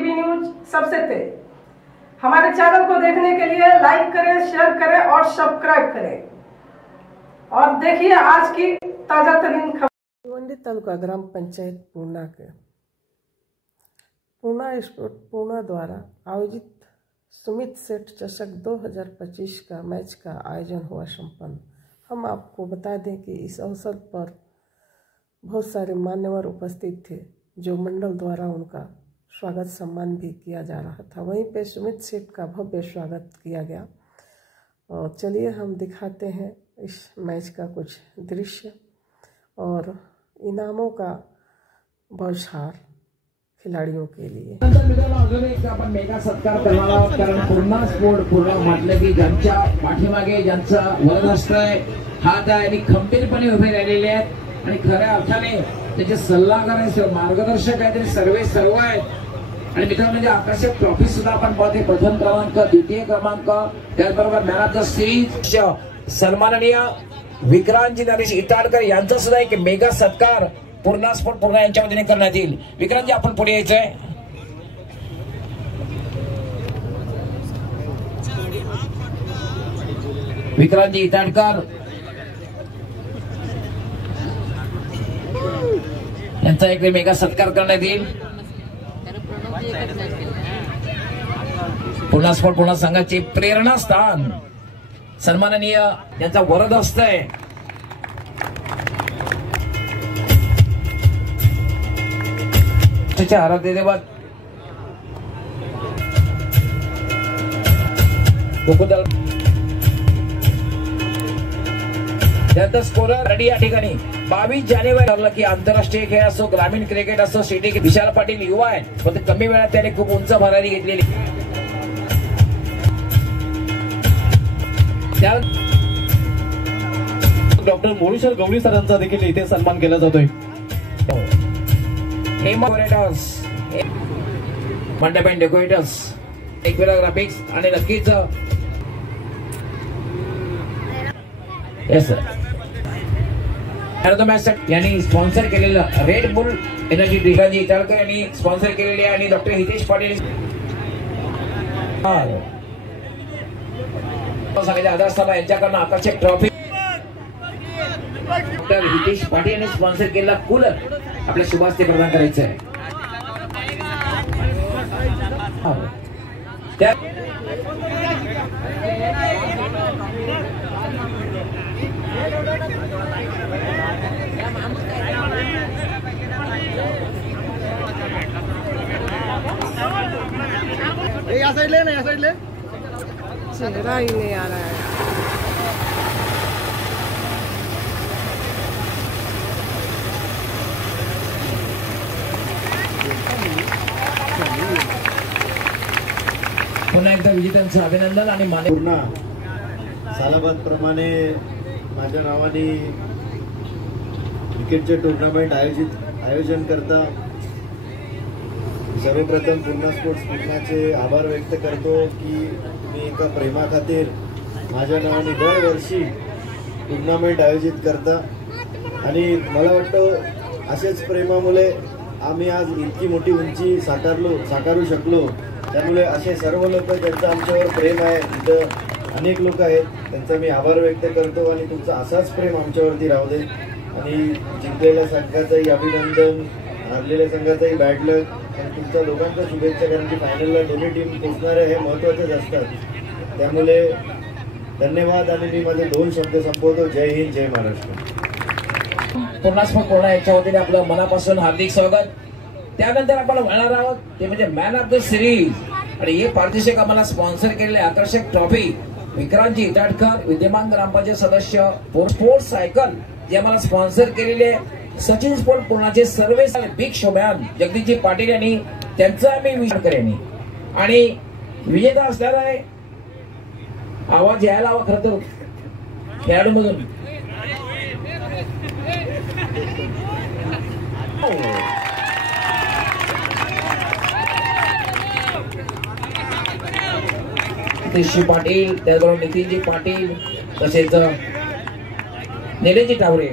TV news सबसे तेज। हमारे चैनल को देखने के लिए लाइक करें, शेयर करें और सब्सक्राइब करें और देखिए आज की ताजा तरीन खबर। भिवंडी तालुका ग्राम पंचायत पूर्णा के पूर्णा स्पोर्ट पूर्णा द्वारा आयोजित सुमित सेठ चषक 2025 का मैच का आयोजन हुआ संपन्न। हम आपको बता दें कि इस अवसर पर बहुत सारे मान्यवर उपस्थित थे, जो मंडल द्वारा उनका स्वागत सम्मान भी किया जा रहा था। वहीं पे सुमित सेठ का भव्य स्वागत किया गया। और चलिए हम दिखाते हैं इस मैच का कुछ दृश्य और इनामों का बौछार खिलाड़ियों के लिए। मित्रांनो, अजून एक आपण मेगा सत्कार करणार आहोत, कारण पूर्णा स्पोर्ट पूर्ण म्हटलं की ज्यांच्या पाठीमागे ज्यांचा वरदहस्त आहे, हात आहे आणि खंबीरपणे उभे राहिलेले आहेत आणि खऱ्या अर्थाने त्याचे सल्लागार आहेत, मार्गदर्शक आहेत आणि सर्व आहेत। आणि मित्रांनो, म्हणजे आकर्षक ट्रॉफी सुद्धा आपण पाहते, प्रथम क्रमांक, द्वितीय क्रमांक, त्याचबरोबर मॅन ऑफ द सिरीज सन्माननीय विक्रांतजी नरेश इटाडकर यांचा सुद्धा एक मेगा सत्कार पूर्णा स्पोर्ट पूर्णा यांच्या वतीने करण्यात येईल। विक्रांतजी, आपण पुढे यायचंय। विक्रांतजी इटाडकर यांचा एक मेगा सत्कार करण्यात येईल। पूर्णा स्पोर्ट पूर्णा संघाचे प्रेरणास्थान सन्माननीय यांचा वरदहस्त आहे। आराध्य देवत स्कोरर रेडी या ठिकाणी 22 जानेवारी ठरलं की आंतरराष्ट्रीय खेळ असो, ग्रामीण क्रिकेट असो, सिटी विशाल पाटील युवा आहे, पण कमी वेळात त्याने खूप उंच भरारी घेतलेली। डॉक्टर मोरेश्वर गवळी सरांचा देखील इथे सन्मान केला जातोय। मंडप अँड डेकोरेटर्स, एकवेळा ग्राफिक्स आणि नक्कीच मॅच यांनी स्पॉन्सर केलेलं रेड बुल एनर्जी ड्रिंक इटाळकर यांनी स्पॉन्सर केलेली आहे आणि डॉक्टर हितेश पाटील आधारस्तंभ यांच्याकडनं आकर्षक ट्रॉफी, डॉक्टर हितेश पाटील यांनी स्पॉन्सर केलेला कूलर आपल्या शुभास्ते प्रदान करायचं आहे। या साइड ले ना, या साइड ले, चेहरा ही नहीं आ रहा है। पुन्हा एकदा विजेत्यांचं अभिनंदन आणि पूर्णा सालाबाद प्रमाणे माझ्या नावाने क्रिकेटचे टुर्नामेंट आयोजन करता सर्वप्रथम पूर्णा स्पोर्ट्स पूर्णाचे आभार व्यक्त करतो की मी एका प्रेमाखातीर माझ्या नावाने दरवर्षी टुर्नामेंट आयोजित करता आणि मला वाटतं असेच प्रेमामुळे आम्ही आज इतकी मोठी उंची साकारू शकलो। त्यामुळे असे सर्व लोक ज्यांचं आमच्यावर प्रेम आहे, तिथं अनेक लोक आहेत, त्यांचा मी आभार व्यक्त करतो आणि तुमचं असाच प्रेम आमच्यावरती राहू दे। आणि जिंकलेल्या संघाचंही अभिनंदन, हारलेल्या संघाचंही बॅड लक आणि तुमच्या लोकांच्या शुभेच्छा, कारण की फायनलला दोन्ही टीम पोचणारे हे महत्त्वाचेच असतात। त्यामुळे धन्यवाद आणि मी माझे 2 शब्द संपवतो। जय हिंद, जय महाराष्ट्र। पूर्णा स्पोर्ट पूर्णा याच्या वतीने आपलं मनापासून हार्दिक स्वागत। त्यानंतर आपण म्हणणार आहोत ते म्हणजे मॅन ऑफ द सिरीज आणि हे पारितोषिक आम्हाला स्पॉन्सर केलेले आकर्षक ट्रॉफी विक्रांतजी इटाडकर, विद्यमान ग्रामपंचायत सदस्य, स्पोर्ट्स सायकल जे आम्हाला स्पॉन्सर केलेले, सचिन स्पोर्ट पूर्णाचे सर्वे बिग शोमॅन जगदीशजी पाटील यांनी, त्यांचा आम्ही विचार करेन आणि विजेता असणार आहे। आवाज यायला हवा खरं तर खेळाडूमधून। नितीशजी पाटील, त्याचबरोबर नितीनजी पाटील, तसेच निलेशजी टावरे,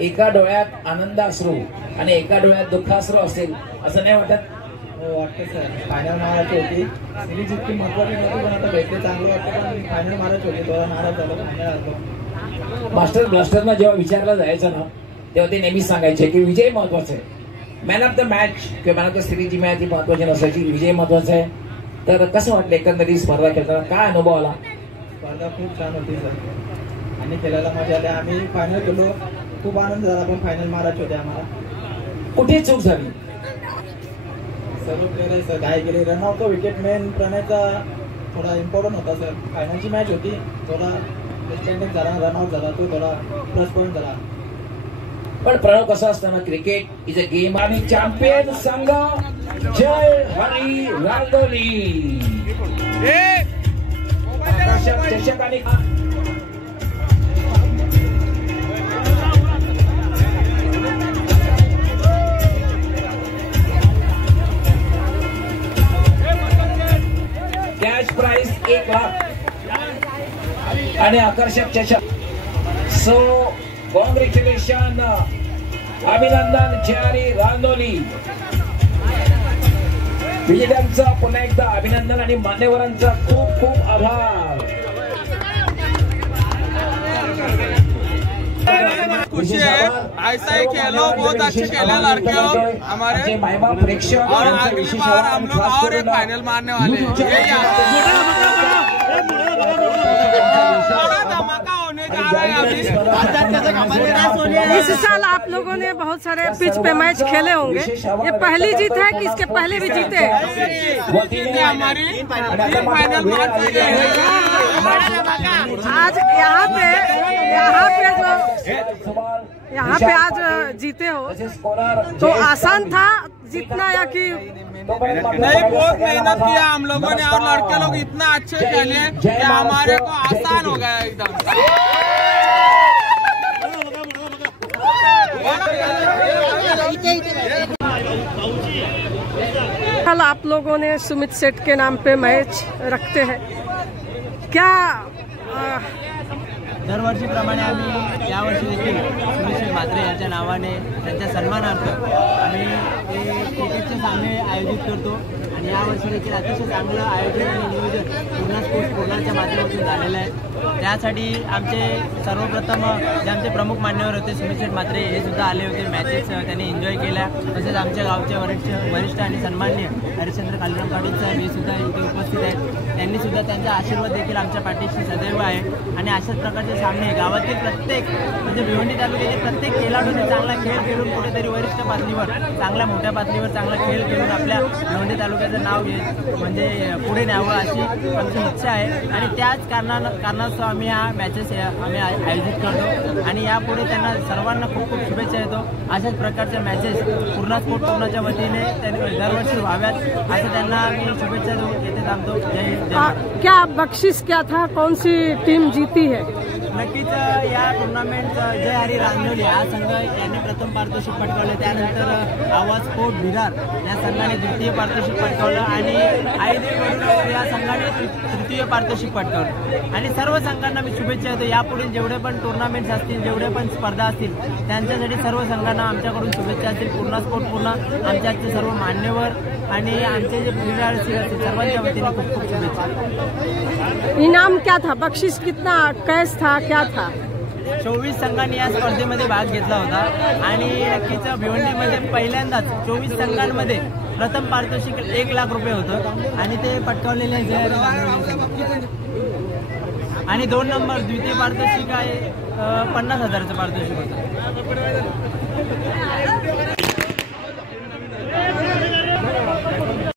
एका डोळ्यात आनंदाश्रू आणि एका डोळ्यात दुःखाश्रू असेल असं नाही वाटत? वाटतं सर. फायनल मारायची होती. सिरीज इतकी महत्वाची नव्हती पण आता भेटले चांगलं वाटतं. पण फायनल मारायची होती. थोडा नाराज झालो. फायनल आलो. मास्टर ब्लास्टरना जेव्हा विचारलं जायचं ना तेव्हा ते नेहमीच सांगायचे की विजय महत्वाचा आहे. मॅन ऑफ द मॅच किंवा मॅन ऑफ द सिरीज जी मॅच महत्वाची नसायची, विजय महत्वाचा आहे. तर कसं वाटलं एकंदरीत स्पर्धा खेळताना, काय अनुभव आला? स्पर्धा खूप छान होती सर आणि खेळायला मजा आली. आम्ही फायनल गेलो, खूप आनंद झाला. पण फायनल मारायची होती आम्हाला. कुठे चूक झाली? सर्व प्लेयर सर काय केले. रनआउट तो विकेट मेन प्रणयचा थोडा इम्पॉर्टंट होता सर. फायनलची मॅच होती. थोडा डिस्टँडिंग झाला, रनआउट झाला, तो थोडा प्लस पॉईंट झाला. पण प्रणव कसं असतं ना, क्रिकेट इज अ गेम. आणि चॅम्पियन संघ जय हरी रांगोली चषक आणि कॅश प्राइस 1 लाख आणि आकर्षक चषक. सो कॉंग्रॅच्युलेशन, अभिनंदन जय हरी रांगोली. विजेत्यांचं पुन्हा एकदा अभिनंदन आणि मान्यवरांचा खूप खूप आभार. खुशी है, ऐसा ही खेलो, बहुत अच्छे खेले लड़के लोग हमारे, और अगली बार हम लोग और एक फाइनल मारने वाले हैं. धमाका होने जा रहा है अभी. इस साल आप लोगों ने बहुत सारे पिच पे मैच खेले होंगे. ये पहली जीत है कि इसके पहले भी जीते? हमारी 3 फाइनल मार चुके हैं. आज यहाँ पे आज जीते हो तो आसान था जीतना या कि नहीं? बहुत मेहनत किया हम लोगों ने और लड़के लोग इतना अच्छे खेले कि हमारे को आसान हो गया एकदम. कल आप लोगों ने सुमित सेठ के नाम पे मैच रखते हैं क्या? दरवर्षीप्रमाणे आम्ही यावर्षी देखील सुमित सेठ म्हात्रे यांच्या नावाने त्यांच्या सन्मानार्थ आम्ही क्रिकेटचे सामने आयोजित करतो. आणि यावर्षी देखील अतिशय चांगलं आयोजन आणि नियोजन पूर्णा स्पोर्ट्स पूर्णाच्या माध्यमातून झालेलं आहे. त्यासाठी आमचे सर्वप्रथम जे आमचे प्रमुख मान्यवर होते सुमित सेठ म्हात्रे हे सुद्धा आले होते. मॅचेस त्यांनी एन्जॉय केल्या. तसेच आमच्या गावचे वरिष्ठ आणि सन्मान्य हरिश्चंद्र कालीराम पाटील साहेब हे सुद्धा इथे उपस्थित आहेत. त्यांनी सुद्धा त्यांचा आशीर्वाद देखील आमच्या पाठीशी सदैव आहे. आणि अशाच प्रकारचे सामने गावातील प्रत्येक म्हणजे भिवंडी तालुक्यातील प्रत्येक खेळाडूने चांगला खेळ खेळून कुठेतरी वरिष्ठ पातळीवर चांगल्या मोठ्या पातळीवर चांगला खेळ खेळून आपल्या भिवंडी तालुक्याचं नाव म्हणजे पुढे न्यावं अशी आमची इच्छा आहे. आणि त्याच कारणास्तव आम्ही ह्या मॅचेस आम्ही आयोजित करतो. आणि यापुढे त्यांना सर्वांना खूप खूप शुभेच्छा देतो. अशाच प्रकारच्या मॅचेस पूर्णा स्पोर्ट पूर्णाच्या वतीने त्यांनी दरवर्षी व्हाव्यात असं त्यांना मी शुभेच्छा देऊन येथे थांबतो. जय हिंद. क्या बख्शिश क्या था, कौन सी टीम जीती है? नक्कीच या टुर्नामेंट जय हरी रांगोली हा संघ यांनी प्रथम पारितोषिक पटकावले. त्यानंतर आवाज स्पोर्ट विरार या संघाने द्वितीय पारितोषिक पटकावलं आणि आयडी या संघाने तृतीय पारितोषिक पटकावलं. आणि सर्व संघांना मी शुभेच्छा देतो. यापुढील जेवढे पण टुर्नामेंट्स असतील, जेवढे पण स्पर्धा असतील त्यांच्यासाठी सर्व संघांना आमच्याकडून शुभेच्छा असतील. पूर्णा स्पोर्ट पूर्ण आमच्या आजचे सर्व मान्यवर आणि आमचे जे विरार असतील सर्वांच्या वतीने खूप खूप शुभेच्छा. इनाम क्या था, बख्शिश कितना, कैश था, क्या था? 24 संघांनी या स्पर्धेमध्ये भाग घेतला होता. आणि नक्कीच भिवंडीमध्ये पहिल्यांदाच 24 संघांमध्ये प्रथम पारितोषिक 1 लाख रुपये होतं आणि ते पटकावलेले जय आणि 2 नंबर द्वितीय पारितोषिक आहे 50,000चं पारितोषिक होतं.